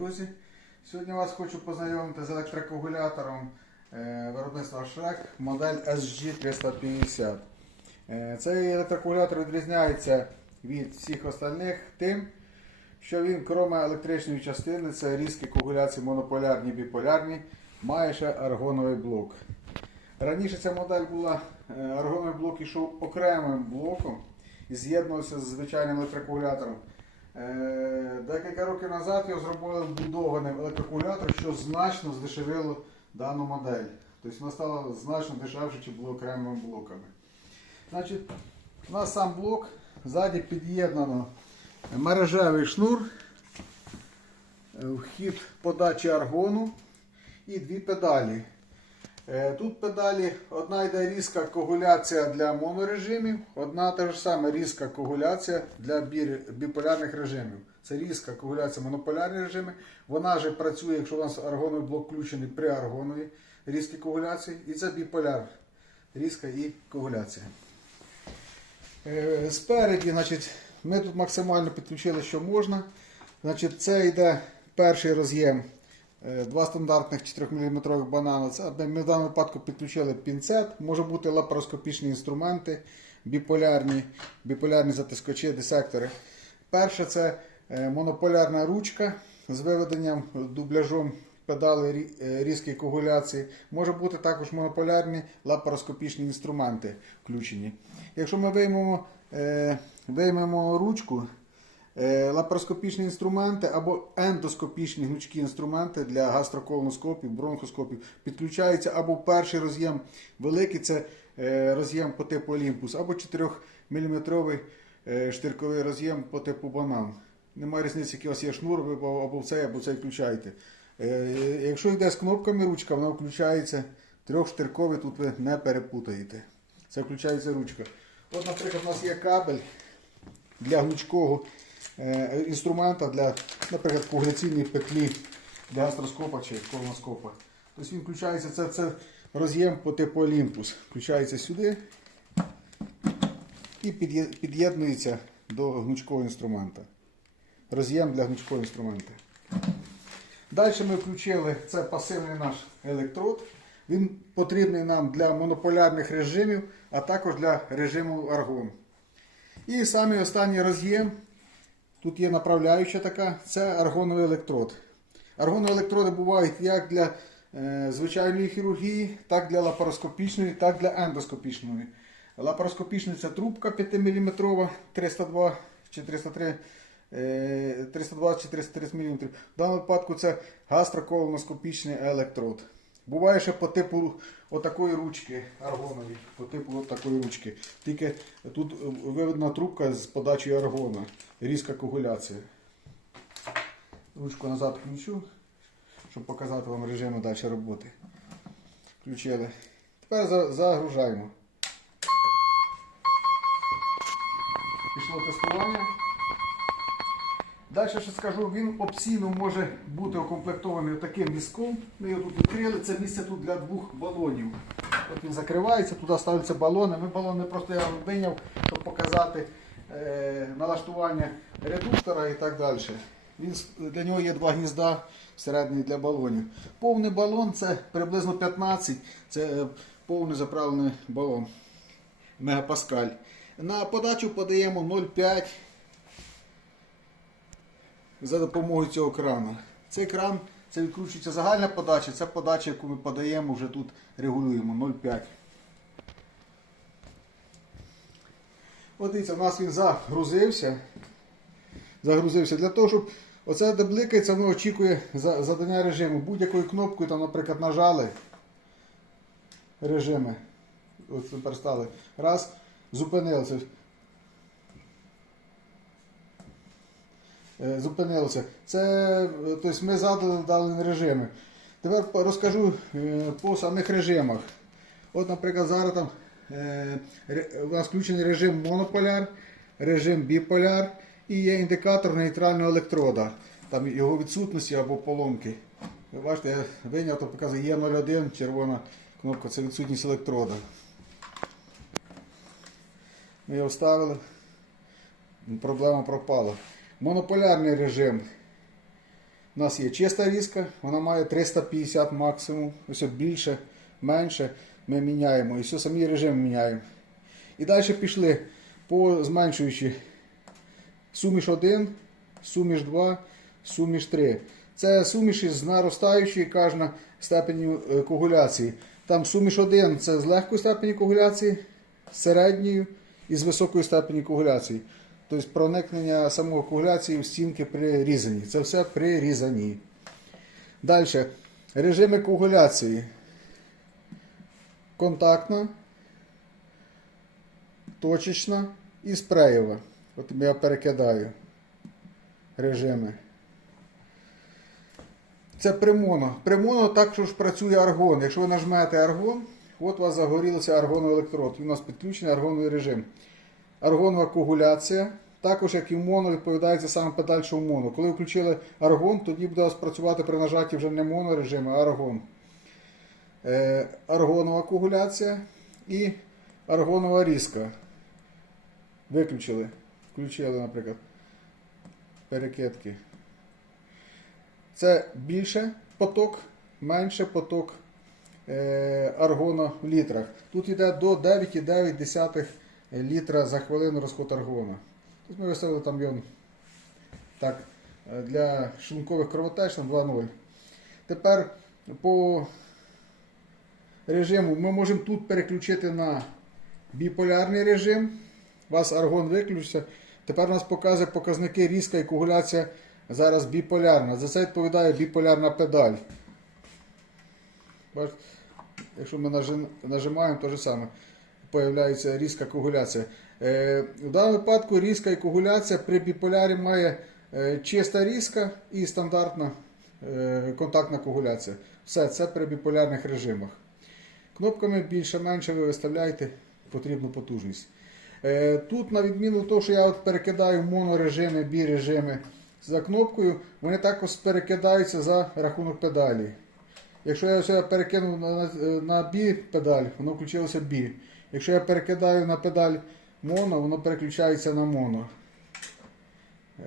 Друзі, сьогодні вас хочу познайомити з електрокоагулятором е, виробництва Shrek модель SG350. Е, Цей електрокоагулятор відрізняється від всіх остальних тим, що він, крім електричної частини, це різкі коагуляції монополярні біполярні, має ще аргоновий блок. Раніше ця модель була, е, аргоновий блок йшов окремим блоком і з'єднувався з звичайним електрокоагулятором. Е, Декілька років назад його зробили вбудованим електрокулятором, що значно здешевило дану модель. Тобто вона стала значно дешевше, ніж було окремими блоками. Значить, у нас сам блок, ззаді під'єднано мережевий шнур, е, вхід подачі аргону і дві педалі. Е, Тут педалі одна йде різка коагуляція для монорежимів, одна та ж сама різка коагуляція для біполярних режимів. Це різка коагуляція монополярні режими. Вона же працює, якщо у нас аргоновий блок включений при аргоновій різкій коагуляції. І це біполяр, різка і коагуляція. Е, Спереді, значить, ми тут максимально підключили, що можна. Значить, це йде перший роз'єм. Е, Два стандартних 4-мм банана. Це ми в даному випадку підключили пінцет, може бути лапароскопічні інструменти, біполярні, біполярні затискачі, дисектори. Перше це е, монополярна ручка з виведенням дубляжом педали е, різкої коагуляції. Може бути також монополярні лапароскопічні інструменти включені. Якщо ми виймемо, виймемо ручку, лапароскопічні інструменти або ендоскопічні гнучкі інструменти для гастроколоноскопів, бронхоскопів підключаються або перший роз'єм великий, це е, роз'єм по типу Олімпус, або 4-мм штирковий роз'єм по типу банан. Немає різниці, який у вас є шнур, ви або цей, або цей включаєте. Е, Якщо йде з кнопками ручка, вона включається трьохштирковий, тут ви не перепутаєте. Це включається ручка. От, наприклад, у нас є кабель для гнучкого е, інструмента для, наприклад, коагуляційної петлі для гастроскопа чи колоноскопа. Тобто він включається, це, це роз'єм по типу Olympus. Включається сюди і під'єднується до гнучкого інструмента. Роз'єм для гнучкого інструмента. Далі ми включили це пасивний наш електрод. Він потрібний нам для монополярних режимів, а також для режиму аргон. І самий останній роз'єм, тут є направляюча така, це аргоновий електрод. Аргонові електроди бувають як для е, звичайної хірургії, так для лапароскопічної, так для ендоскопічної. Лапароскопічна це трубка 5 мм 302 чи 303 е, 320 чи 330 мм. В даному випадку це гастроколоноскопічний електрод. Буває ще по типу отакої ручки аргонові, по типу отакої ручки. Тільки тут е, виведена трубка з подачею аргона, різка коагуляція. Ручку назад включу, щоб показати вам режими далі роботи. Включили. Тепер загружаємо. Пішло тестування. Далі ще скажу, він опційно може бути укомплектований таким візком. Ми його тут відкрили. Це місце тут для двох балонів. От він закривається, туди ставляться балони. Ми балони просто я виняв, щоб показати е, налаштування редуктора і так далі. Він, для нього є два гнізда всередині для балонів. Повний балон це приблизно 15, це е, повний заправлений балон. Мегапаскаль. На подачу подаємо 0,5 за допомогою цього крана. Цей кран це відкручується загальна подача, це подача, яку ми подаємо, вже тут регулюємо 0,5. От дивіться, у нас він загрузився. Загрузився для того, щоб оце де бликається, воно очікує задання режиму. Будь-якою кнопкою, там, наприклад, нажали режими. От тепер стали. Раз, зупинилося. Зупинилося. Це е, тобто ми задали дали режими. Тепер розкажу е, по самих режимах. От, наприклад, зараз там е, у нас включений режим монополяр, режим біполяр і є індикатор нейтрального електрода, там його відсутності або поломки. Ви бачите, я виняв, то показує є 01, червона кнопка, це відсутність електрода. Ми його вставили, проблема пропала. Монополярний режим. У нас є чиста різка, вона має 350 максимум, ось більше, менше ми міняємо. І все самі режим міняємо. І далі пішли по зменшуючи суміш 1, суміш 2, суміш 3. Це суміші з наростаючої кожна степеню е, коагуляції. Там суміш 1 це з легкої степені коагуляції, з середньою і з високої степені коагуляції. Тобто проникнення самого коагуляції в стінки при різанні. Це все при різанні. Далі. Режими коагуляції. Контактна, точечна і спреєва. От я перекидаю режими. Це примоно. Примоно також працює аргон. Якщо ви нажмете аргон, от у вас загорілося аргоновий електрод. У нас підключений аргоновий режим. Аргонова коагуляція. Також, як і моно, відповідає за саме педаль, що моно. Коли включили аргон, тоді буде у вас працювати при нажатті вже не монорежим, а аргон. Е, аргонова коагуляція і аргонова різка. Виключили. Включили, наприклад, перекидки. Це більше поток, менше поток е, аргона в літрах. Тут йде до 9,9 літра за хвилину розход аргона. Тут ми виставили там йон так, е, для шлункових кровотеч на 2,0. Тепер по режиму ми можемо тут переключити на біполярний режим. У вас аргон виключився. Тепер у нас показує показники різка і коагуляція зараз біполярна. За це відповідає біполярна педаль. Бачите, якщо ми нажимаємо, то же саме. Появляється різка коагуляція. Е, в даному випадку різка і коагуляція при біполярі має е, чиста різка і стандартна е, контактна коагуляція. Все це при біполярних режимах. Кнопками більше-менше ви виставляєте потрібну потужність. Е, Тут, на відміну того, що я от перекидаю монорежими, бі-режими за кнопкою, вони також перекидаються за рахунок педалі. Якщо я перекинув на бі педаль, воно включилося бі. Якщо я перекидаю на педаль моно, воно переключається на моно.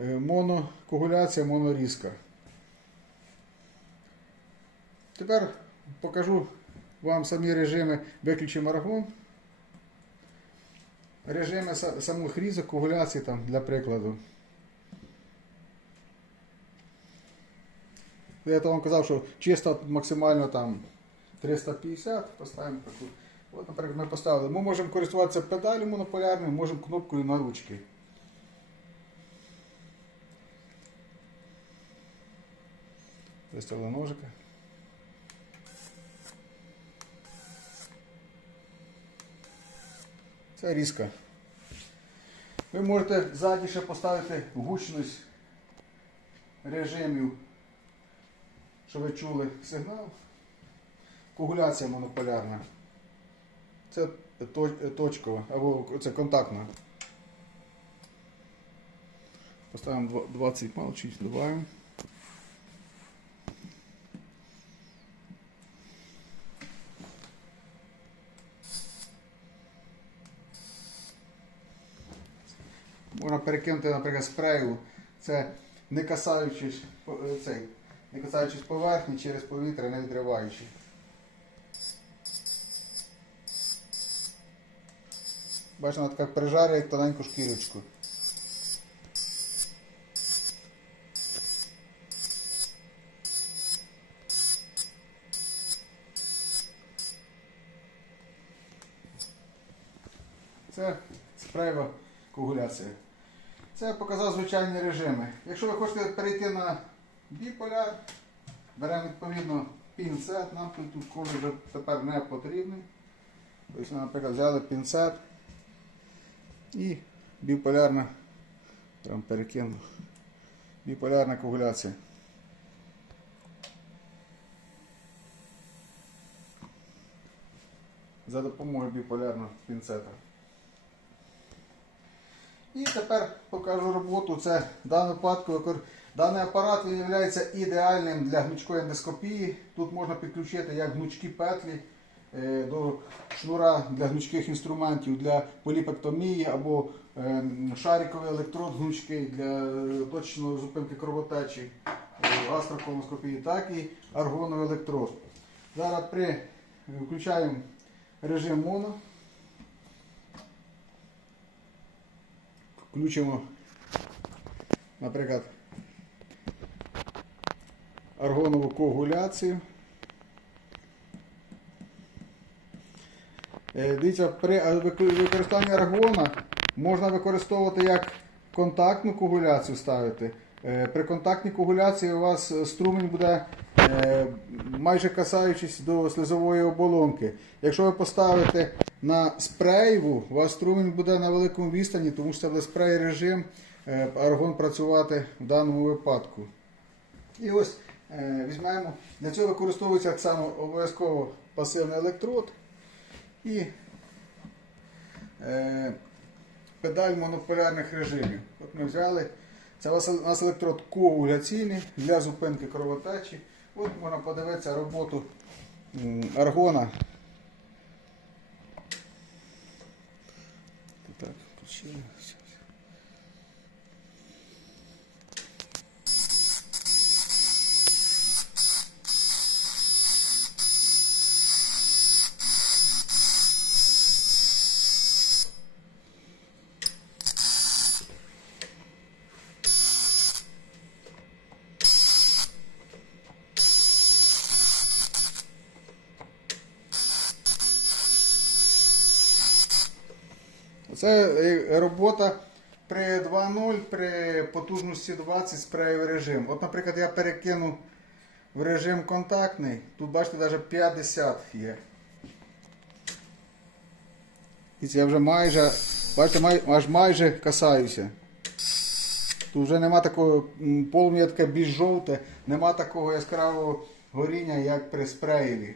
Е, Моно коагуляція, монорізка. Тепер покажу вам самі режими виключимо аргон. Режими самих різок, коагуляції там, для прикладу. Я то вам казав, що чисто максимально там 350, поставимо таку. От, наприклад, ми поставили. Ми можемо користуватися педалю монополярною, можемо кнопкою на ручки. Виставили ножика. Це різка. Ви можете ззаді ще поставити гучність режимів, щоб ви чули сигнал. Коагуляція монополярна. Це точкова або це контактна. Поставимо два- 20 малчить, добавимо. Можна перекинути, наприклад, спрею. Це не касаючись, е, цей, не касаючись поверхні через повітря, не відриваючи. Бачите, вона така прижарює тоненьку шкірочку. Це спреєва коагуляція. Це я показав звичайні режими. Якщо ви хочете перейти на біполяр, беремо відповідно пінцет, нам тут тут колір вже тепер не потрібний. Тобто, наприклад, взяли пінцет і біполярна, прям перекину, біполярна коагуляція. За допомогою біполярного пінцета. І тепер покажу роботу. Це в даному випадку даний апарат він ідеальним для гнучкої ендоскопії. Тут можна підключити як гнучкі петлі до шнура для гнучких інструментів для поліпектомії або е, шариковий електрод гнучкий для е, точної зупинки кровотечі. гастроколоноскопії, так і аргоновий електрод. Зараз при включаємо режим моно. Включимо, наприклад, аргонову коагуляцію. Дивіться, при е, використанні аргона можна використовувати як контактну коагуляцію ставити. Е, При контактній коагуляції у вас е, струмень буде е, майже касаючись до слизової оболонки. Якщо ви поставите на спреєву, у вас струмень буде на великому відстані, тому що це спрей режим, е, аргон працювати в даному випадку. І ось е, візьмемо. Для цього використовується так само обов'язково пасивний електрод і е, педаль монополярних режимів. От ми взяли. Це у нас електрод коагуляційний для зупинки кровотечі. От можна подивитися роботу аргона. Так, включили. Це е, робота при 2.0 при потужності 20 спреєвий режим. От, наприклад, я перекину в режим контактний. Тут бачите, навіть 50 є. І я вже майже, бачите, май, аж майже касаюся. Тут вже нема такого полум'я таке більш жовте, нема такого яскравого горіння, як при спреєві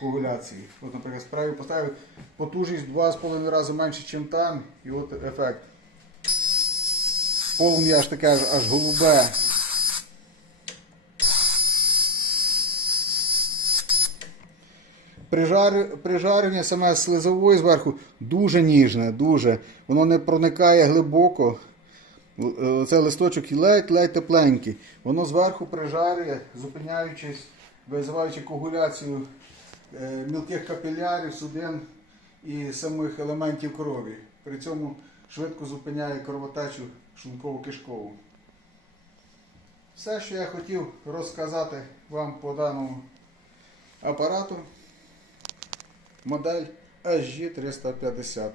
коагуляції. От, наприклад, спрею поставив потужність 2,5 рази менше, ніж там, і от ефект. Полум'я аж таке аж, голубе. Прижар... Прижарювання саме слизової зверху дуже ніжне, дуже. Воно не проникає глибоко. Це листочок і ледь-ледь тепленький. Воно зверху прижарює, зупиняючись, визиваючи коагуляцію е, мілких капілярів, судин і самих елементів крові. При цьому швидко зупиняє кровотечу шлунково-кишкову. Все, що я хотів розказати вам по даному апарату, модель SG350.